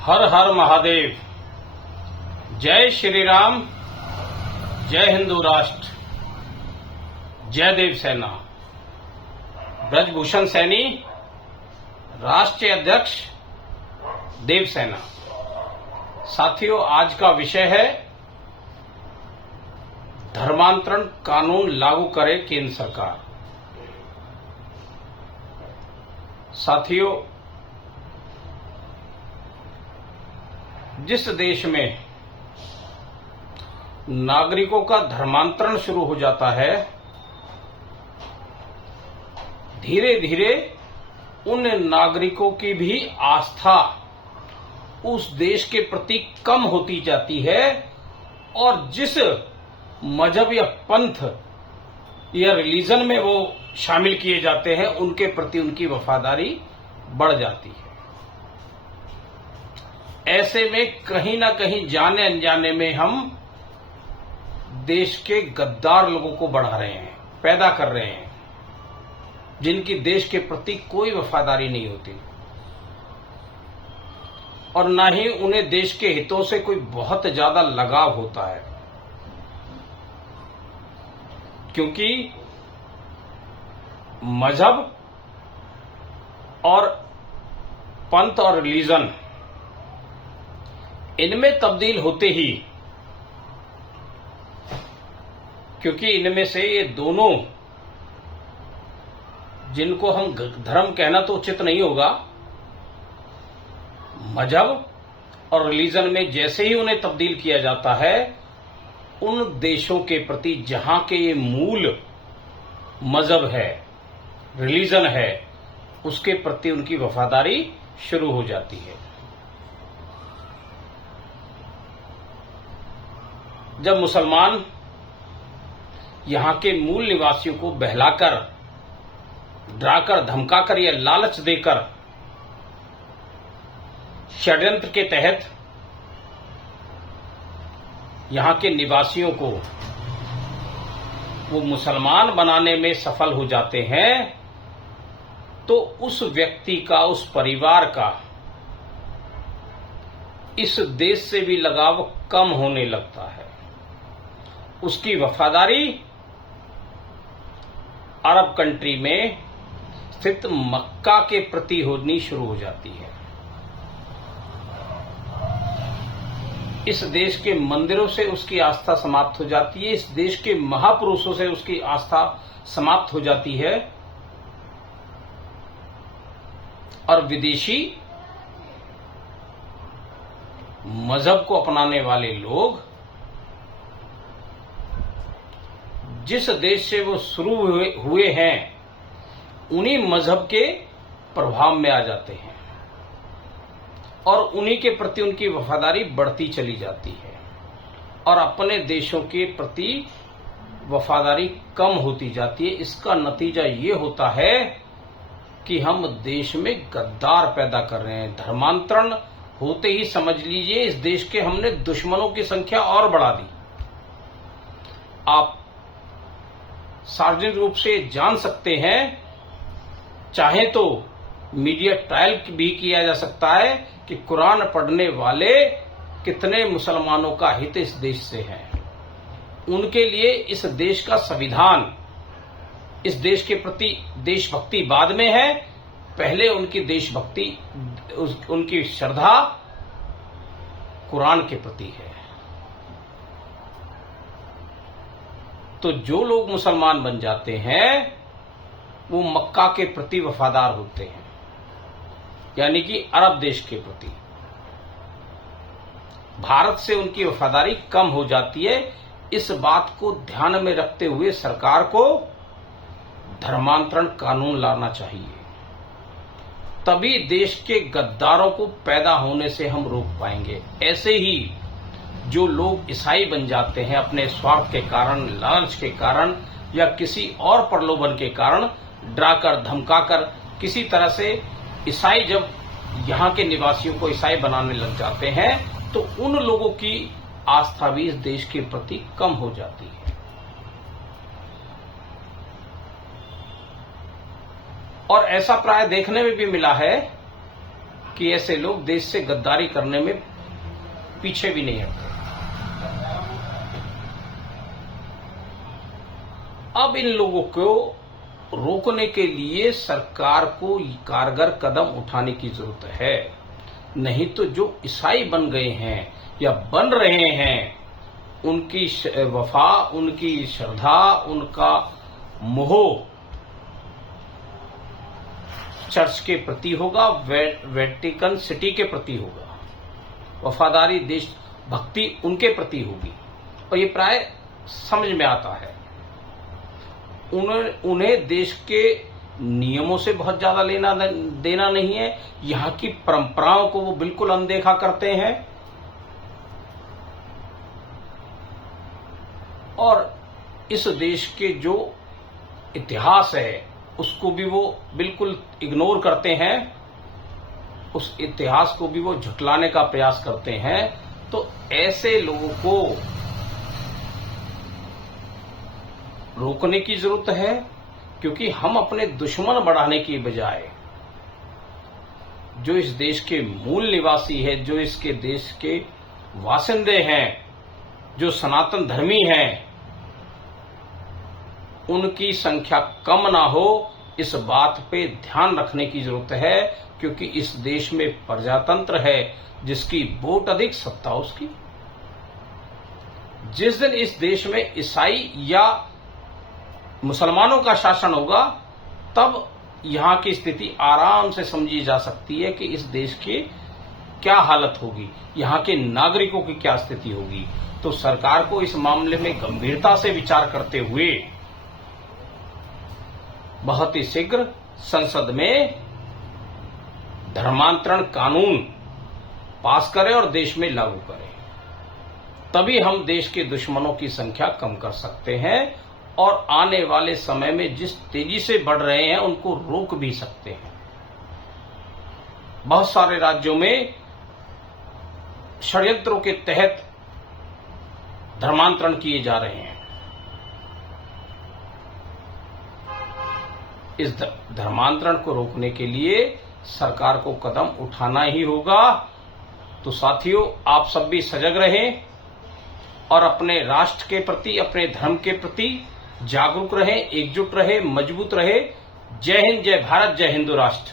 हर हर महादेव। जय श्री राम, जय हिंदू राष्ट्र, जय देव सेना। ब्रजभूषण सैनी, राष्ट्रीय अध्यक्ष देव सेना। साथियों, आज का विषय है धर्मांतरण कानून लागू करे केंद्र सरकार। साथियों, जिस देश में नागरिकों का धर्मांतरण शुरू हो जाता है, धीरे धीरे उन नागरिकों की भी आस्था उस देश के प्रति कम होती जाती है और जिस मजहब या पंथ या रिलीजन में वो शामिल किए जाते हैं उनके प्रति उनकी वफादारी बढ़ जाती है। ऐसे में कहीं ना कहीं जाने अनजाने में हम देश के गद्दार लोगों को बढ़ा रहे हैं, पैदा कर रहे हैं, जिनकी देश के प्रति कोई वफादारी नहीं होती और ना ही उन्हें देश के हितों से कोई बहुत ज्यादा लगाव होता है। क्योंकि मजहब और पंथ और रिलीजन, इनमें तब्दील होते ही, क्योंकि इनमें से ये दोनों, जिनको हम धर्म कहना तो उचित नहीं होगा, मजहब और रिलीजन में जैसे ही उन्हें तब्दील किया जाता है, उन देशों के प्रति जहां के ये मूल मजहब है, रिलीजन है, उसके प्रति उनकी वफादारी शुरू हो जाती है। जब मुसलमान यहां के मूल निवासियों को बहलाकर, डराकर, धमकाकर या लालच देकर षड्यंत्र के तहत यहां के निवासियों को वो मुसलमान बनाने में सफल हो जाते हैं, तो उस व्यक्ति का, उस परिवार का इस देश से भी लगाव कम होने लगता है। उसकी वफादारी अरब कंट्री में स्थित मक्का के प्रति होनी शुरू हो जाती है। इस देश के मंदिरों से उसकी आस्था समाप्त हो जाती है, इस देश के महापुरुषों से उसकी आस्था समाप्त हो जाती है और विदेशी मजहब को अपनाने वाले लोग जिस देश से वो शुरू हुए हैं, उन्हीं मजहब के प्रभाव में आ जाते हैं और उन्हीं के प्रति उनकी वफादारी बढ़ती चली जाती है और अपने देशों के प्रति वफादारी कम होती जाती है। इसका नतीजा ये होता है कि हम देश में गद्दार पैदा कर रहे हैं। धर्मांतरण होते ही समझ लीजिए इस देश के हमने दुश्मनों की संख्या और बढ़ा दी। आप सार्वजनिक रूप से जान सकते हैं, चाहे तो मीडिया ट्रायल भी किया जा सकता है कि कुरान पढ़ने वाले कितने मुसलमानों का हित इस देश से है। उनके लिए इस देश का संविधान, इस देश के प्रति देशभक्ति बाद में है, पहले उनकी देशभक्ति, उनकी श्रद्धा कुरान के प्रति है। तो जो लोग मुसलमान बन जाते हैं वो मक्का के प्रति वफादार होते हैं, यानी कि अरब देश के प्रति। भारत से उनकी वफादारी कम हो जाती है। इस बात को ध्यान में रखते हुए सरकार को धर्मांतरण कानून लाना चाहिए, तभी देश के गद्दारों को पैदा होने से हम रोक पाएंगे। ऐसे ही जो लोग ईसाई बन जाते हैं अपने स्वार्थ के कारण, लालच के कारण या किसी और प्रलोभन के कारण, डराकर, धमकाकर, किसी तरह से ईसाई जब यहाँ के निवासियों को ईसाई बनाने लग जाते हैं, तो उन लोगों की आस्था भी इस देश के प्रति कम हो जाती है। और ऐसा प्राय देखने में भी मिला है कि ऐसे लोग देश से गद्दारी करने में पीछे भी नहीं हटते। अब इन लोगों को रोकने के लिए सरकार को कारगर कदम उठाने की जरूरत है। नहीं तो जो ईसाई बन गए हैं या बन रहे हैं, उनकी वफा, उनकी श्रद्धा, उनका मोह चर्च के प्रति होगा, वेटिकन सिटी के प्रति होगा, वफादारी, देशभक्ति उनके प्रति होगी। और ये प्राय समझ में आता है। उन्हें देश के नियमों से बहुत ज्यादा लेना देना नहीं है। यहाँ की परंपराओं को वो बिल्कुल अनदेखा करते हैं और इस देश के जो इतिहास है उसको भी वो बिल्कुल इग्नोर करते हैं, उस इतिहास को भी वो झुटलाने का प्रयास करते हैं। तो ऐसे लोगों को रोकने की जरूरत है, क्योंकि हम अपने दुश्मन बढ़ाने की बजाय जो इस देश के मूल निवासी है, जो इसके देश के वासिंदे हैं, जो सनातन धर्मी हैं, उनकी संख्या कम ना हो, इस बात पे ध्यान रखने की जरूरत है। क्योंकि इस देश में प्रजातंत्र है, जिसकी वोट अधिक सत्ता उसकी। जिस दिन इस देश में ईसाई या मुसलमानों का शासन होगा, तब यहां की स्थिति आराम से समझी जा सकती है कि इस देश की क्या हालत होगी, यहां के नागरिकों की क्या स्थिति होगी। तो सरकार को इस मामले में गंभीरता से विचार करते हुए बहुत ही शीघ्र संसद में धर्मांतरण कानून पास करे और देश में लागू करे। तभी हम देश के दुश्मनों की संख्या कम कर सकते हैं और आने वाले समय में जिस तेजी से बढ़ रहे हैं उनको रोक भी सकते हैं। बहुत सारे राज्यों में षड्यंत्रों के तहत धर्मांतरण किए जा रहे हैं। इस धर्मांतरण को रोकने के लिए सरकार को कदम उठाना ही होगा। तो साथियों, आप सब भी सजग रहें और अपने राष्ट्र के प्रति, अपने धर्म के प्रति जागरूक रहें, एकजुट रहें, मजबूत रहें। जय हिंद, जय भारत, जय हिंदू राष्ट्र।